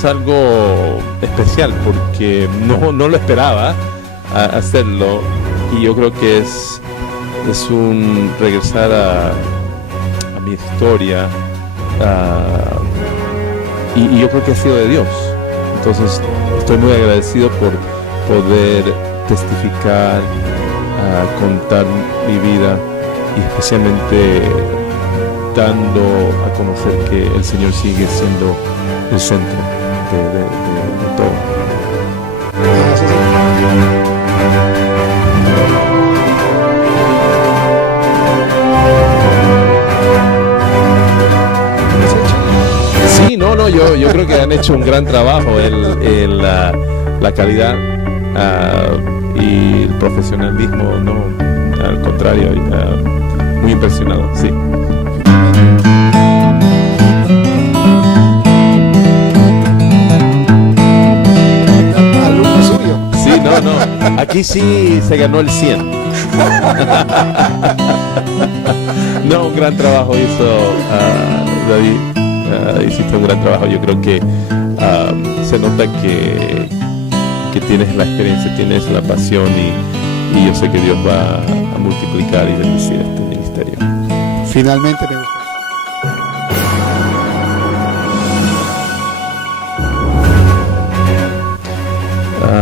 es algo especial porque no lo esperaba hacerlo, y yo creo que es un regresar a mi historia, y yo creo que ha sido de Dios. Entonces estoy muy agradecido por poder testificar, contar mi vida, y especialmente dando a conocer que el Señor sigue siendo el centro de todo. Sí, yo creo que han hecho un gran trabajo. La calidad y el profesionalismo, al contrario, muy impresionado, sí. Alumno suyo. Sí, aquí sí se ganó el 100. Un gran trabajo hizo David. Hiciste un gran trabajo. Yo creo que se nota que tienes la experiencia, tienes la pasión, y yo sé que Dios va a multiplicar y bendecir este ministerio. Finalmente me gusta.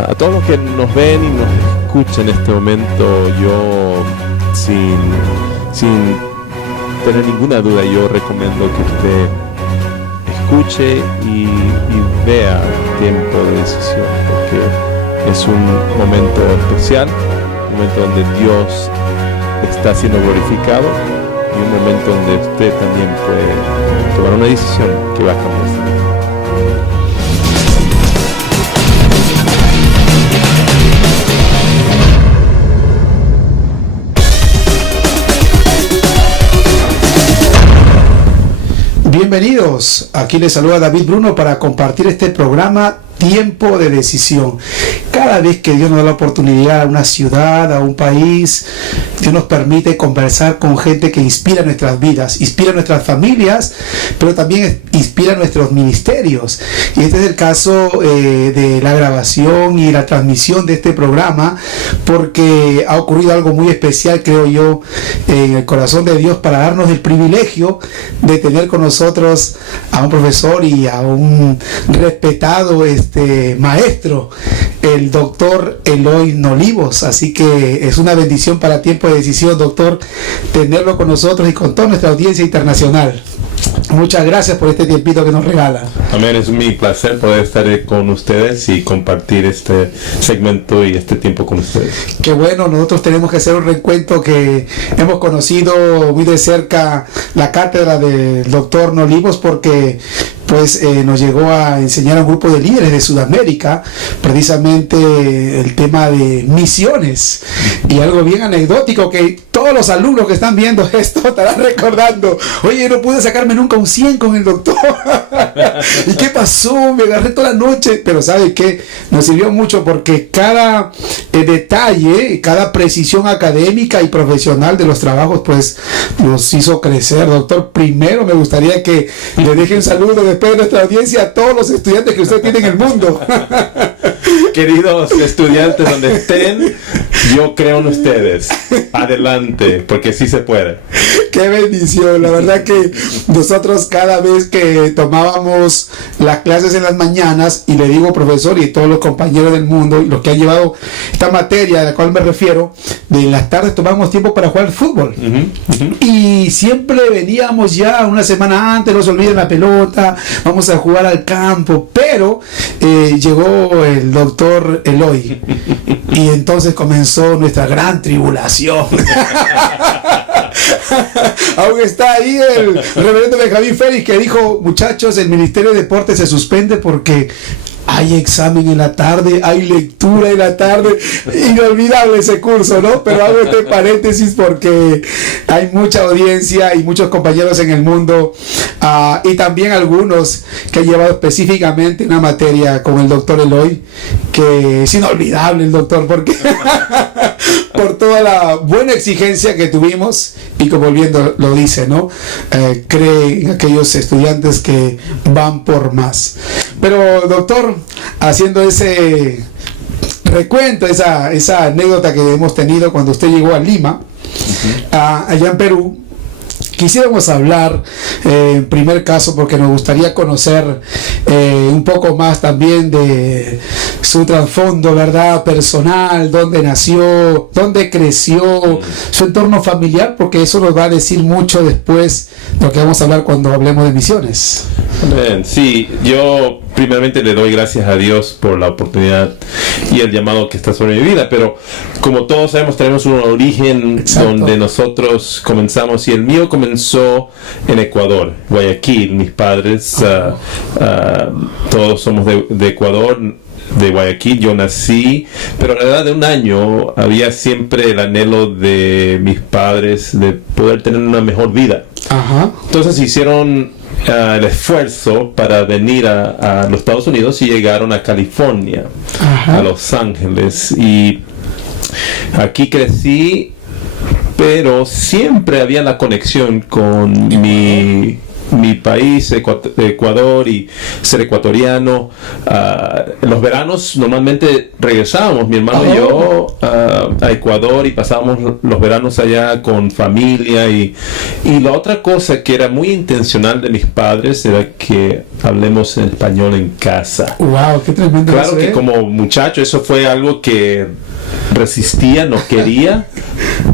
A todos los que nos ven y nos escuchan en este momento, yo sin tener ninguna duda, yo recomiendo que usted escuche y vea Tiempo de Decisión, porque es un momento especial, un momento donde Dios está siendo glorificado, y un momento donde usted también puede tomar una decisión que va a cambiar su vida. Bienvenidos, aquí les saluda David Bruno para compartir este programa Tiempo de Decisión. Cada vez que Dios nos da la oportunidad a una ciudad, a un país, Dios nos permite conversar con gente que inspira nuestras vidas, inspira nuestras familias, pero también inspira nuestros ministerios. Y este es el caso de la grabación y la transmisión de este programa, porque ha ocurrido algo muy especial, creo yo, en el corazón de Dios, para darnos el privilegio de tener con nosotros a un profesor y a un respetado maestro, el doctor Eloy Nolivos. Así que es una bendición para Tiempo de Decisión, doctor, tenerlo con nosotros y con toda nuestra audiencia internacional. Muchas gracias por este tiempito que nos regala. Amén, es mi placer poder estar con ustedes y compartir este segmento y este tiempo con ustedes. Qué bueno, nosotros tenemos que hacer un reencuentro, que hemos conocido muy de cerca la cátedra del doctor Nolivos, porque nos llegó a enseñar a un grupo de líderes de Sudamérica precisamente el tema de misiones, y algo bien anecdótico que todos los alumnos que están viendo esto estarán recordando. Oye, no pude sacarme nunca un 100 con el doctor. ¿Y qué pasó? Me agarré toda la noche. Pero ¿sabe qué? Nos sirvió mucho, porque cada detalle, cada precisión académica y profesional de los trabajos nos hizo crecer. Doctor, primero me gustaría que le deje un saludo después de nuestra audiencia a todos los estudiantes que usted tiene en el mundo. Queridos estudiantes, donde estén, yo creo en ustedes. Adelante, porque sí se puede. Qué bendición. La verdad que nosotros, cada vez que tomábamos las clases en las mañanas, y le digo profesor y todos los compañeros del mundo y los que han llevado esta materia a la cual me refiero, de en las tardes tomamos tiempo para jugar fútbol. Y siempre veníamos ya una semana antes, no se olviden la pelota, vamos a jugar al campo. Pero llegó el doctor Eloy y entonces comenzó nuestra gran tribulación. Aún está ahí el reverendo Benjamín Félix, que dijo: muchachos, el Ministerio de Deportes se suspende porque hay examen en la tarde, hay lectura en la tarde. Inolvidable ese curso, ¿no? Pero hago este paréntesis porque hay mucha audiencia y muchos compañeros en el mundo, y también algunos que han llevado específicamente una materia con el doctor Eloy, que es inolvidable el doctor, porque por toda la buena exigencia que tuvimos y como volviendo lo dice, ¿no? Cree en aquellos estudiantes que van por más. Pero doctor, haciendo ese recuento, esa anécdota que hemos tenido cuando usted llegó a Lima, allá en Perú, quisiéramos hablar en primer caso porque nos gustaría conocer un poco más también de su trasfondo, ¿verdad? Personal, dónde nació, dónde creció, su entorno familiar, porque eso nos va a decir mucho después de lo que vamos a hablar cuando hablemos de misiones. Bien, sí, yo primeramente le doy gracias a Dios por la oportunidad y el llamado que está sobre mi vida, pero como todos sabemos tenemos un origen. Exacto. Donde nosotros comenzamos, y el mío comenzó en Ecuador, Guayaquil. Mis padres todos somos de Ecuador, de Guayaquil. Yo nací, pero a la edad de 1 año había siempre el anhelo de mis padres de poder tener una mejor vida. Ajá. Entonces hicieron el esfuerzo para venir a los Estados Unidos y llegaron a California. Ajá. A Los Ángeles, y aquí crecí, pero siempre había la conexión con mi país, Ecuador, y ser ecuatoriano. En los veranos normalmente regresábamos, mi hermano y yo, a Ecuador, y pasábamos los veranos allá con familia. Y la otra cosa que era muy intencional de mis padres era que hablemos en español en casa. ¡Wow! ¡Qué tremendo! Claro que como muchacho eso fue algo que resistía, no quería,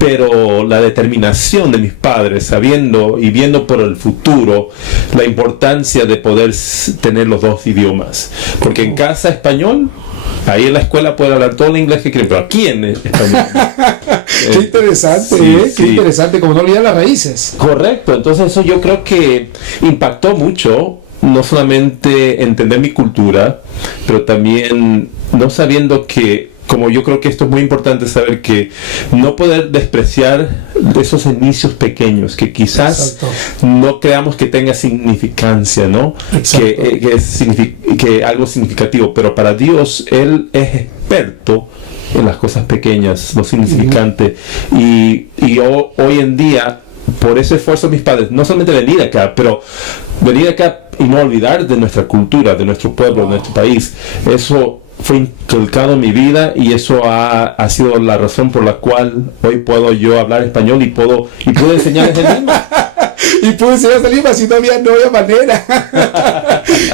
pero la determinación de mis padres, sabiendo y viendo por el futuro la importancia de poder tener los dos idiomas, porque en casa español, ahí en la escuela pueden hablar todo el inglés que quieren, pero aquí en español. Qué interesante, sí, qué interesante, como no olvidar las raíces. Correcto, entonces eso yo creo que impactó mucho, no solamente entender mi cultura, pero también no sabiendo que, como yo creo que esto es muy importante saber, que no poder despreciar esos inicios pequeños que quizás no creamos que tenga significancia, ¿no? Que algo significativo, pero para Dios Él es experto en las cosas pequeñas, lo significante. Y hoy en día, por ese esfuerzo de mis padres, no solamente venir acá, pero venir acá y no olvidar de nuestra cultura, de nuestro pueblo, de nuestro país, eso fue inculcado en mi vida, y eso ha sido la razón por la cual hoy puedo yo hablar español y puedo enseñar desde Lima. Y pude enseñar desde Lima si no había manera.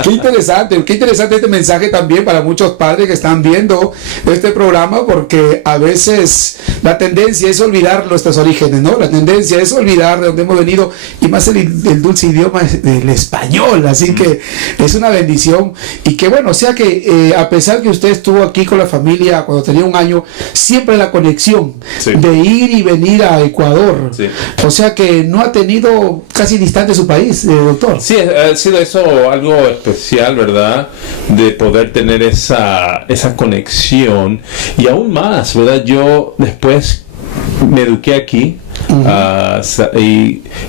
Qué interesante este mensaje también para muchos padres que están viendo este programa, porque a veces la tendencia es olvidar nuestros orígenes, ¿no? La tendencia es olvidar de dónde hemos venido, y más el dulce idioma del español. Así que es una bendición, y que bueno, o sea que a pesar que usted estuvo aquí con la familia cuando tenía 1 año, siempre la conexión de ir y venir a Ecuador. Sí. O sea que no ha tenido casi distante su país, doctor. Sí, ha sido eso algo especial, ¿verdad? De poder tener esa conexión, y aún más, ¿verdad? Yo después me eduqué aquí.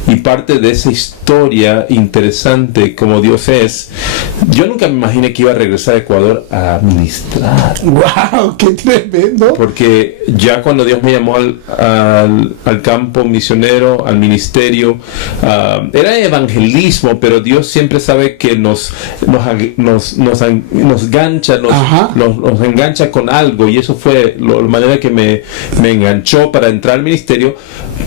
Y parte de esa historia interesante como Dios es, yo nunca me imaginé que iba a regresar a Ecuador a ministrar. ¡Wow! ¡Qué tremendo! Porque ya cuando Dios me llamó al campo misionero, al ministerio, era evangelismo, pero Dios siempre sabe que nos engancha, nos engancha con algo, y eso fue la manera que me enganchó para entrar al ministerio,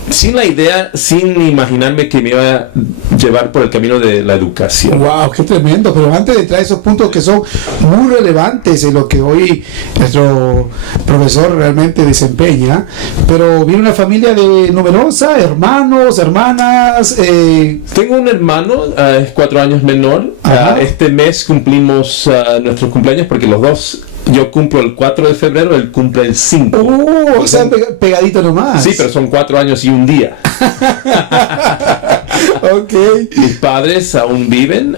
sin la idea, sin imaginarme que me iba a llevar por el camino de la educación. ¡Wow! ¡Qué tremendo! Pero antes de traer esos puntos que son muy relevantes en lo que hoy nuestro profesor realmente desempeña, pero viene una familia numerosa, hermanos, hermanas. Tengo un hermano, es 4 años menor. Este mes cumplimos nuestros cumpleaños, porque los dos, yo cumplo el 4 de febrero, él cumple el 5. O sea, pegadito nomás. Sí, pero son 4 años y 1 día. Okay. Mis padres aún viven,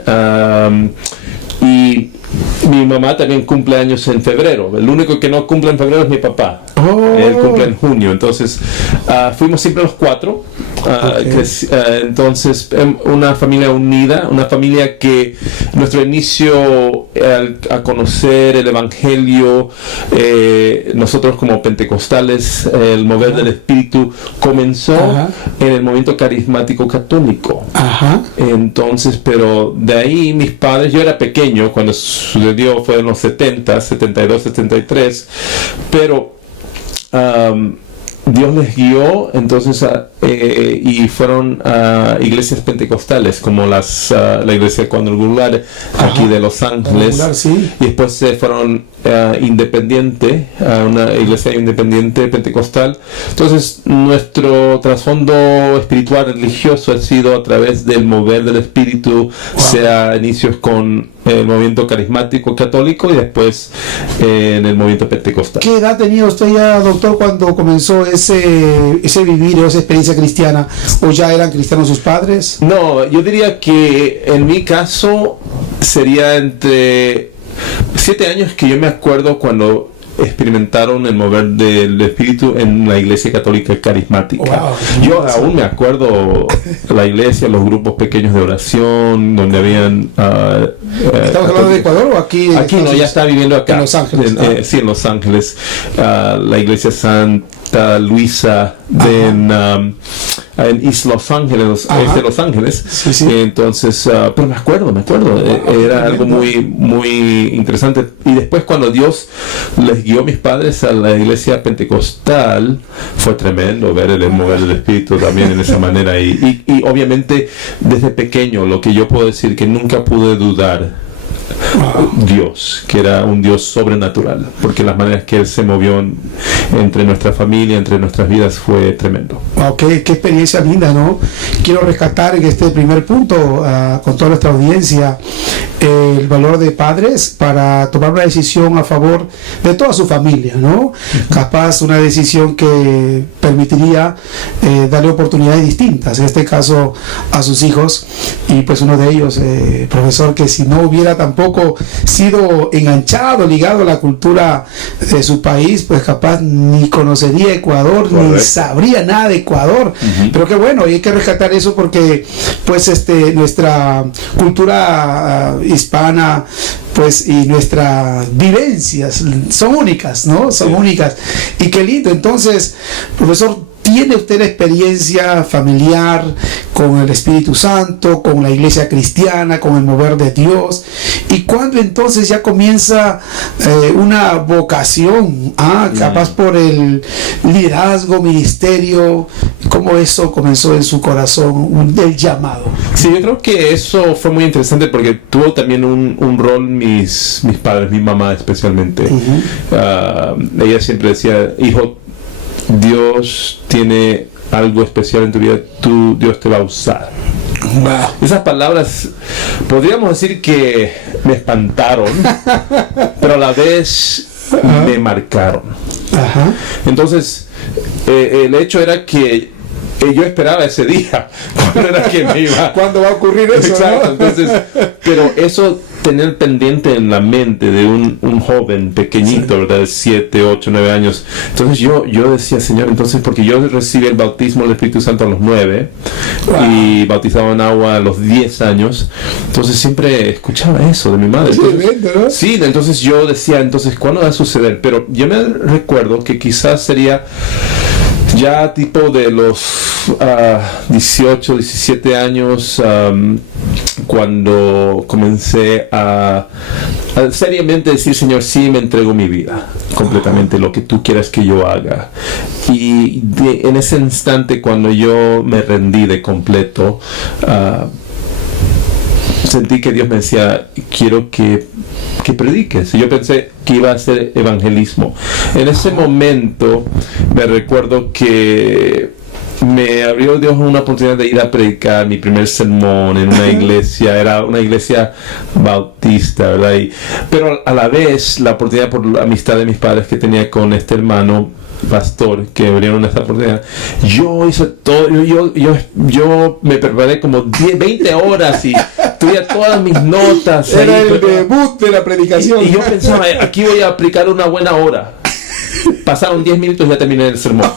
y mi mamá también cumple años en febrero. El único que no cumple en febrero es mi papá. Él cumple en junio. Entonces fuimos siempre los 4. Entonces, una familia unida, una familia que nuestro inicio a conocer el Evangelio, nosotros como pentecostales, el mover del Espíritu comenzó en el movimiento carismático católico. Entonces, pero de ahí mis padres, yo era pequeño cuando sucedió, fue en los 70, 72, 73, pero Dios les guió entonces y fueron a iglesias pentecostales como la iglesia cuadrangular aquí de Los Ángeles, y después se fueron independiente, a una iglesia independiente pentecostal. Entonces nuestro trasfondo espiritual religioso ha sido a través del mover del Espíritu, sea inicios con el movimiento carismático católico y después en el movimiento pentecostal. ¿Qué edad tenía usted ya, doctor, cuando comenzó ese vivir o esa experiencia cristiana? ¿O ya eran cristianos sus padres? No, yo diría que en mi caso sería entre 7 años, que yo me acuerdo cuando experimentaron el mover del Espíritu en la iglesia católica carismática. Yo aún me acuerdo la iglesia, los grupos pequeños de oración donde habían ¿estamos hablando de Ecuador o aquí? Aquí no, ya está viviendo acá en Los Ángeles. Sí, en Los Ángeles, la iglesia Santa Luisa en East Los Ángeles, de Los Ángeles. Entonces, pero me acuerdo, era algo muy interesante. Y después cuando Dios les guió a mis padres a la iglesia pentecostal, fue tremendo ver el mover del Espíritu también en esa manera. Y obviamente desde pequeño, lo que yo puedo decir, que nunca pude dudar Dios, que era un Dios sobrenatural, porque las maneras que Él se movió entre nuestra familia, entre nuestras vidas, fue tremendo. Qué experiencia linda, ¿no? Quiero rescatar en este primer punto, con toda nuestra audiencia, el valor de padres para tomar una decisión a favor de toda su familia, ¿no? Capaz una decisión que permitiría darle oportunidades distintas, en este caso a sus hijos, y pues uno de ellos, profesor, que si no hubiera tampoco sido enganchado, ligado a la cultura de su país, pues capaz ni conocería Ecuador, ni sabría nada de Ecuador. Pero qué bueno, y hay que rescatar eso porque pues nuestra cultura hispana, pues, y nuestras vivencias son únicas, ¿no? Son únicas. Y qué lindo. Entonces, profesor, ¿tiene usted la experiencia familiar con el Espíritu Santo, con la iglesia cristiana, con el mover de Dios? ¿Y cuándo entonces ya comienza una vocación, capaz por el liderazgo, ministerio? ¿Cómo eso comenzó en su corazón, el llamado? Sí, yo creo que eso fue muy interesante porque tuvo también un rol mis padres, mi mamá especialmente. Ella siempre decía, hijo, Dios tiene algo especial en tu vida, Dios te va a usar. Esas palabras podríamos decir que me espantaron, pero a la vez me marcaron. Entonces, el hecho era que yo esperaba ese día, cuando era que me iba. ¿Cuándo va a ocurrir eso? Exacto, ¿no? Entonces, pero eso, tener pendiente en la mente de un joven pequeñito, ¿verdad? De 7, 8, 9 años. Entonces yo decía, Señor, entonces, porque yo recibí el bautismo del Espíritu Santo a los 9 y bautizaba en agua a los 10 años. Entonces siempre escuchaba eso de mi madre. Entonces, entonces yo decía, entonces, ¿cuándo va a suceder? Pero yo me recuerdo que quizás sería ya tipo de los 18, 17 años, cuando comencé a seriamente decir, Señor, sí, me entrego mi vida completamente, lo que tú quieras que yo haga. Y en ese instante, cuando yo me rendí de completo, sentí que Dios me decía, quiero que prediques. Y yo pensé que iba a hacer evangelismo. En ese momento me recuerdo que me abrió Dios una oportunidad de ir a predicar mi primer sermón en una iglesia, era una iglesia bautista, ¿verdad? Pero a la vez la oportunidad, por la amistad de mis padres que tenía con este hermano pastor que abrieron esta oportunidad, yo hice todo, yo me preparé como 20 horas y tuve todas mis notas. Era el debut de la predicación. Y yo pensaba, aquí voy a aplicar una buena hora. pasaron 10 minutos y ya terminé el sermón.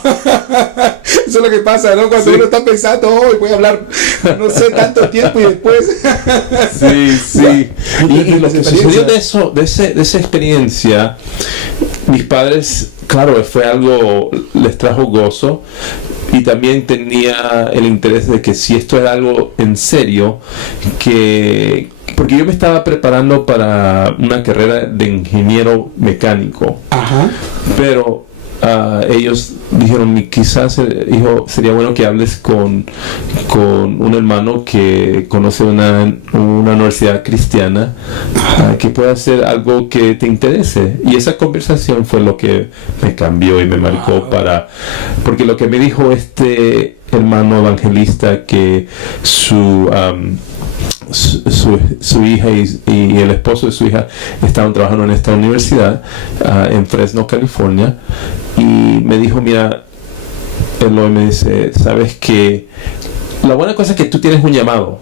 Eso es lo que pasa, ¿no? Cuando uno está pensando, hoy voy a hablar, no sé, tanto tiempo y después... Sí. Y lo que sucedió de esa experiencia, mis padres, claro, fue algo, les trajo gozo, y también tenía el interés de que si esto era algo en serio, porque yo me estaba preparando para una carrera de ingeniero mecánico. Ajá. Pero ellos dijeron, quizás, hijo, sería bueno que hables con un hermano que conoce una universidad cristiana, que pueda hacer algo que te interese. Y esa conversación fue lo que me cambió y me marcó porque lo que me dijo este hermano evangelista, que su hija y el esposo de su hija estaban trabajando en esta universidad en Fresno, California, y me dijo, mira, Eloy, me dice, sabes que la buena cosa es que tú tienes un llamado,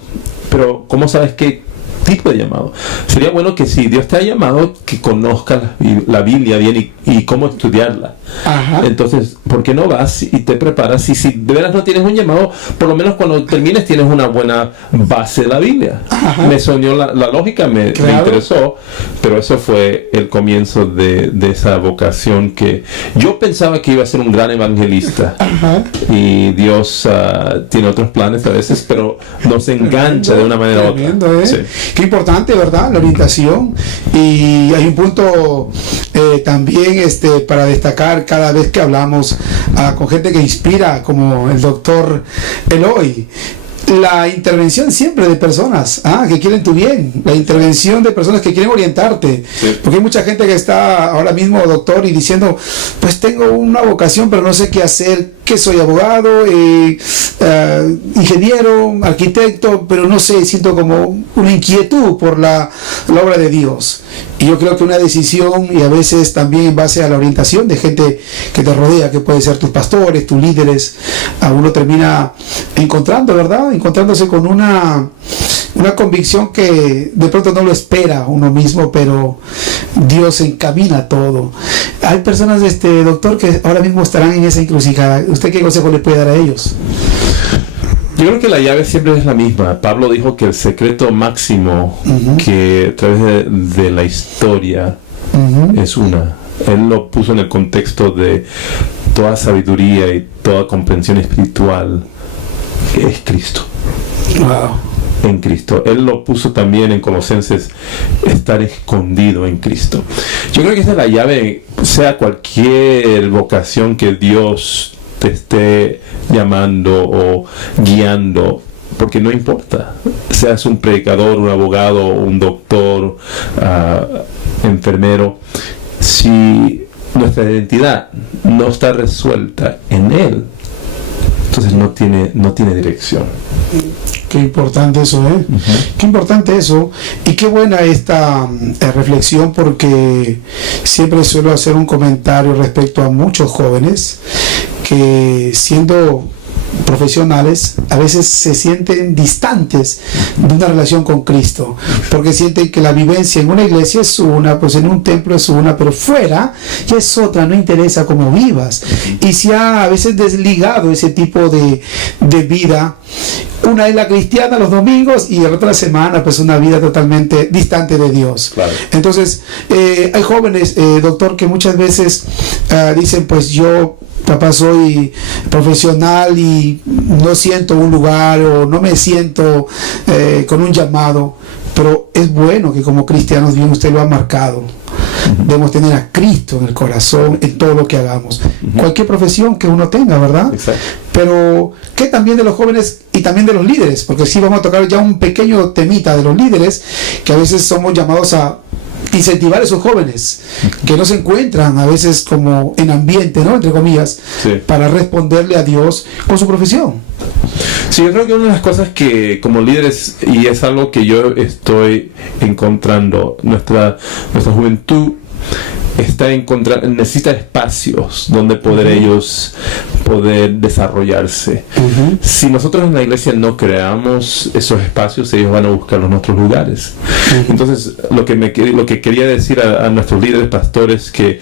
pero ¿cómo sabes qué tipo de llamado? Sería bueno que si Dios te ha llamado, que conozcas la Biblia bien y cómo estudiarla. Ajá. Entonces, ¿por qué no vas y te preparas? Y si de veras no tienes un llamado, por lo menos cuando termines tienes una buena base de la Biblia. Ajá. Me soñó la lógica, me interesó, pero eso fue el comienzo de esa vocación que yo pensaba que iba a ser un gran evangelista. Ajá. Y Dios tiene otros planes a veces, pero nos engancha de una manera u otra. Sí. Qué importante, ¿verdad? La orientación. Y hay un punto también para destacar cada vez que hablamos con gente que inspira, como el doctor Eloy. La intervención siempre de personas que quieren tu bien, la intervención de personas que quieren orientarte, sí. Porque hay mucha gente que está ahora mismo, doctor, y diciendo, pues tengo una vocación pero no sé qué hacer, que soy abogado, ingeniero, arquitecto, pero no sé, siento como una inquietud por la obra de Dios. Y yo creo que una decisión, y a veces también en base a la orientación de gente que te rodea, que puede ser tus pastores, tus líderes, uno termina encontrando, ¿verdad? Encontrándose con una convicción que de pronto no lo espera uno mismo, pero Dios encamina todo. Hay personas, doctor, que ahora mismo estarán en esa encrucijada. ¿Usted qué consejo le puede dar a ellos? Yo creo que la llave siempre es la misma. Pablo dijo que el secreto máximo que a través de la historia es una. Él lo puso en el contexto de toda sabiduría y toda comprensión espiritual, que es Cristo. Wow. En Cristo. Él lo puso también en Colosenses, estar escondido en Cristo. Yo creo que esa es la llave, sea cualquier vocación que Dios te esté llamando o guiando, porque no importa, seas un predicador, un abogado, un doctor, enfermero, si nuestra identidad no está resuelta en Él, entonces no tiene dirección. Qué importante eso, ¿eh? Qué importante eso. Y qué buena esta reflexión, porque siempre suelo hacer un comentario respecto a muchos jóvenes que, siendo profesionales, a veces se sienten distantes de una relación con Cristo, porque sienten que la vivencia en una iglesia es una, pues en un templo es una, pero fuera ya es otra, no interesa cómo vivas, y se ha a veces desligado ese tipo de vida. Una es la cristiana los domingos y la otra semana pues una vida totalmente distante de Dios. Claro. Entonces hay jóvenes, doctor, que muchas veces dicen, pues yo, papá, soy profesional y no siento un lugar o no me siento con un llamado, pero es bueno que como cristianos, bien usted lo ha marcado, debemos tener a Cristo en el corazón en todo lo que hagamos, cualquier profesión que uno tenga, ¿verdad? Exacto. Pero que también de los jóvenes y también de los líderes, porque sí vamos a tocar ya un pequeño temita de los líderes, que a veces somos llamados a incentivar a esos jóvenes que no se encuentran a veces como en ambiente, ¿no?, entre comillas, sí, para responderle a Dios con su profesión. Sí, yo creo que una de las cosas que como líderes, y es algo que yo estoy encontrando, nuestra juventud necesita espacios donde poder ellos poder desarrollarse. Si nosotros en la iglesia no creamos esos espacios, ellos van a buscar los nuestros lugares. Entonces, lo que quería decir a nuestros líderes, pastores, que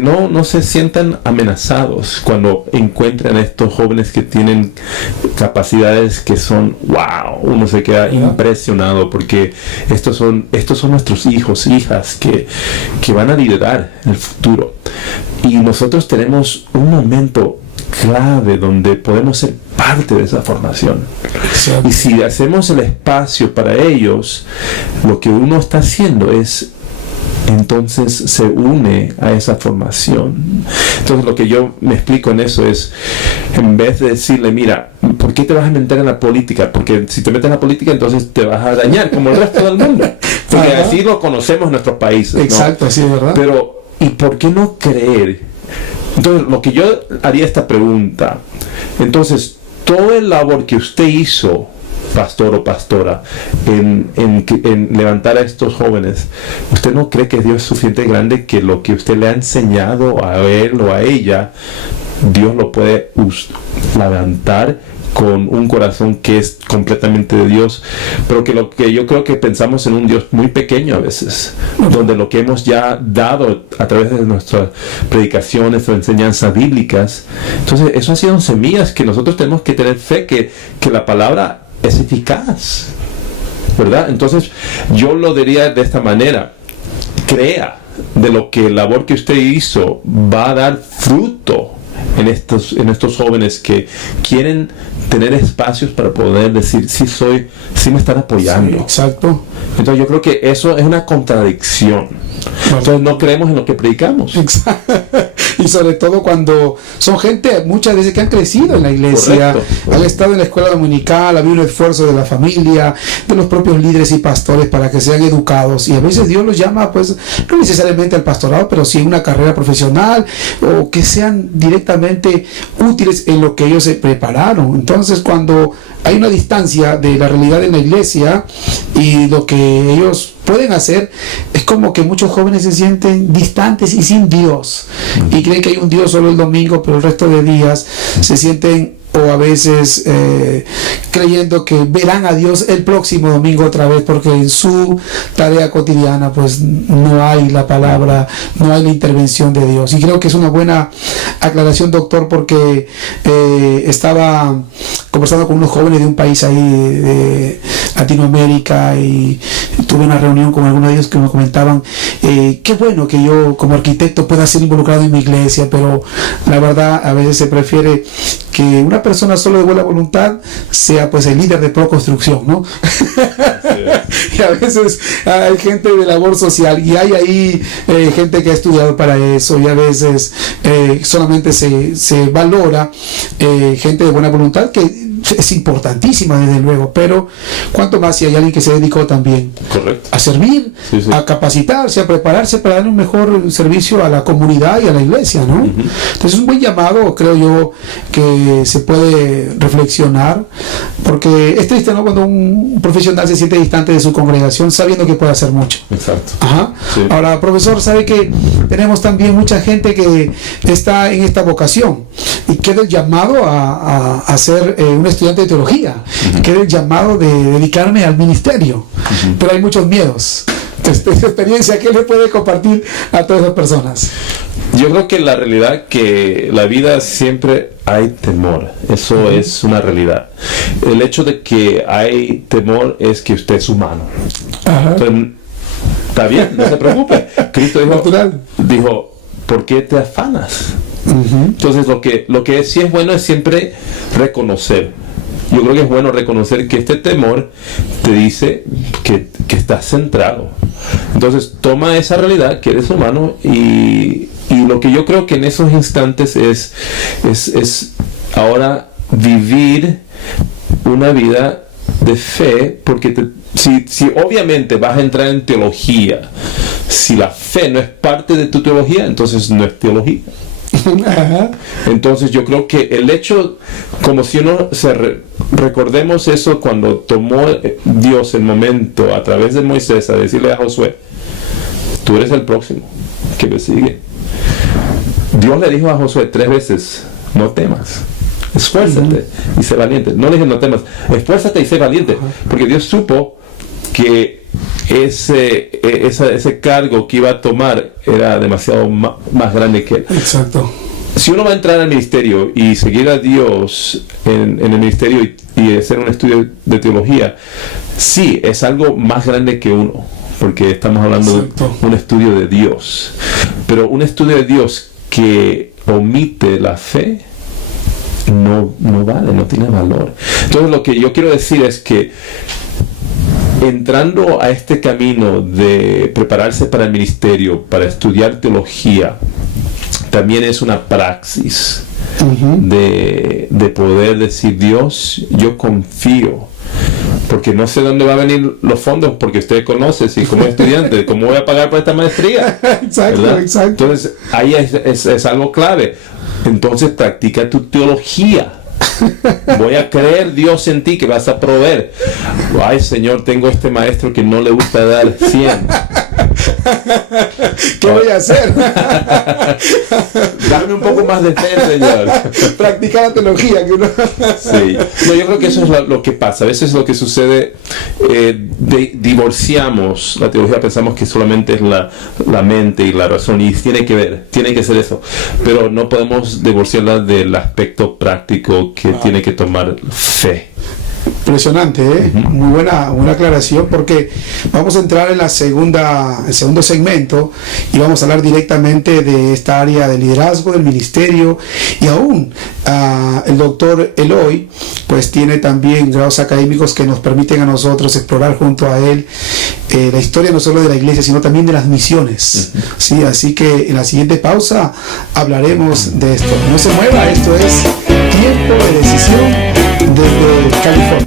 no se sientan amenazados cuando encuentran a estos jóvenes que tienen capacidades que son wow, uno se queda impresionado, porque estos son nuestros hijos, hijas que van a liderar el futuro, y nosotros tenemos un momento clave donde podemos ser parte de esa formación. Y si hacemos el espacio para ellos, lo que uno está haciendo es entonces se une a esa formación. Entonces lo que yo me explico en eso es, en vez de decirle, mira, ¿por qué te vas a meter en la política? Porque si te metes en la política, entonces te vas a dañar como el resto del mundo, porque así lo conocemos en nuestros países, ¿no? Exacto, sí, ¿verdad? Pero, ¿y por qué no creer? Entonces lo que yo haría esta pregunta, entonces todo el labor que usted hizo, pastor o pastora, en levantar a estos jóvenes, ¿usted no cree que Dios es suficiente grande que lo que usted le ha enseñado a él o a ella, Dios lo puede levantar con un corazón que es completamente de Dios? Pero que lo que yo creo que pensamos en un Dios muy pequeño a veces, donde lo que hemos ya dado a través de nuestras predicaciones o enseñanzas bíblicas, entonces eso ha sido semillas que nosotros tenemos que tener fe que la palabra es eficaz, ¿verdad? Entonces yo lo diría de esta manera: crea de lo que la labor que usted hizo va a dar fruto en estos jóvenes que quieren tener espacios para poder decir, sí me están apoyando. Sí, exacto. Entonces yo creo que eso es una contradicción. Entonces no creemos en lo que predicamos. Exacto. Y sobre todo cuando son gente muchas veces que han crecido en la iglesia. Correcto. Han estado en la escuela dominical, ha habido un esfuerzo de la familia, de los propios líderes y pastores para que sean educados, y a veces Dios los llama, pues no necesariamente al pastorado, pero sí en una carrera profesional, o que sean directamente útiles en lo que ellos se prepararon. Entonces cuando hay una distancia de la realidad en la iglesia y lo que ellos pueden hacer, es como que muchos jóvenes se sienten distantes y sin Dios, y creen que hay un Dios solo el domingo, pero el resto de días se sienten, o a veces creyendo que verán a Dios el próximo domingo otra vez, porque en su tarea cotidiana pues no hay la palabra, no hay la intervención de Dios. Y creo que es una buena aclaración, doctor, porque estaba conversando con unos jóvenes de un país ahí de Latinoamérica, y tuve una reunión con algunos de ellos que me comentaban, qué bueno que yo como arquitecto pueda ser involucrado en mi iglesia, pero la verdad a veces se prefiere que una persona solo de buena voluntad sea pues el líder de pro construcción, ¿no? Y a veces hay gente de labor social, y hay ahí gente que ha estudiado para eso, y a veces solamente se valora gente de buena voluntad, que es importantísima desde luego, pero cuanto más si hay alguien que se dedicó también a servir, a capacitarse, a prepararse para dar un mejor servicio a la comunidad y a la iglesia, ¿no? Entonces es un buen llamado, creo yo, que se puede reflexionar, porque es triste, ¿no?, cuando un profesional se siente distante de su congregación sabiendo que puede hacer mucho. Exacto. Ajá. Sí. Ahora, profesor, sabe que tenemos también mucha gente que está en esta vocación y queda el llamado a ser un estudiante de teología, queda el llamado de dedicarme al ministerio, pero hay muchos miedos. Esta experiencia, ¿qué le puede compartir a todas esas personas? Yo creo que la realidad, que la vida siempre hay temor, eso es una realidad. El hecho de que hay temor es que usted es humano. Entonces, está bien, no se preocupe. Cristo dijo, ¿por qué te afanas? Entonces lo que sí es bueno es siempre reconocer. Yo creo que es bueno reconocer que este temor te dice que estás centrado. Entonces toma esa realidad, que eres humano, y lo que yo creo que en esos instantes es ahora vivir una vida de fe, porque si obviamente vas a entrar en teología, si la fe no es parte de tu teología, entonces no es teología. Entonces yo creo que el hecho, como si uno recordemos eso cuando tomó Dios el momento a través de Moisés a decirle a Josué, tú eres el próximo, que me sigue. Dios le dijo a Josué 3 veces, no temas, esfuérzate y sé valiente. No le dije no temas, esfuérzate y sé valiente, porque Dios supo que ese cargo que iba a tomar era demasiado más grande que él. Exacto. Si uno va a entrar al ministerio y seguir a Dios en el ministerio y hacer un estudio de teología, sí, es algo más grande que uno, porque estamos hablando de un estudio de Dios. Pero un estudio de Dios que omite la fe no vale, no tiene valor. Entonces lo que yo quiero decir es que entrando a este camino de prepararse para el ministerio, para estudiar teología, también es una praxis de poder decir, Dios, yo confío, porque no sé dónde van a venir los fondos, porque usted conoce, si como estudiante, ¿cómo voy a pagar por esta maestría? Exacto, ¿verdad? Exacto. Entonces, ahí es algo clave. Entonces, practica tu teología. Voy a creer, Dios, en ti, que vas a proveer. Ay, Señor, tengo este maestro que no le gusta dar 100. ¿Qué voy a hacer? Dame un poco más de fe, Señor. Practicar la teología. Que uno... Sí. No, yo creo que eso es lo que pasa. A veces lo que sucede, divorciamos la teología, pensamos que solamente es la mente y la razón, y tiene que ser eso. Pero no podemos divorciarla del aspecto práctico que tiene que tomar fe. Impresionante, ¿eh? Muy buena aclaración, porque vamos a entrar en el segundo segmento y vamos a hablar directamente de esta área de liderazgo, del ministerio, y aún el doctor Eloy pues tiene también grados académicos que nos permiten a nosotros explorar junto a él la historia no solo de la iglesia, sino también de las misiones. ¿Sí? Así que en la siguiente pausa hablaremos de esto. No se mueva, esto es Tiempo de Decisión desde California.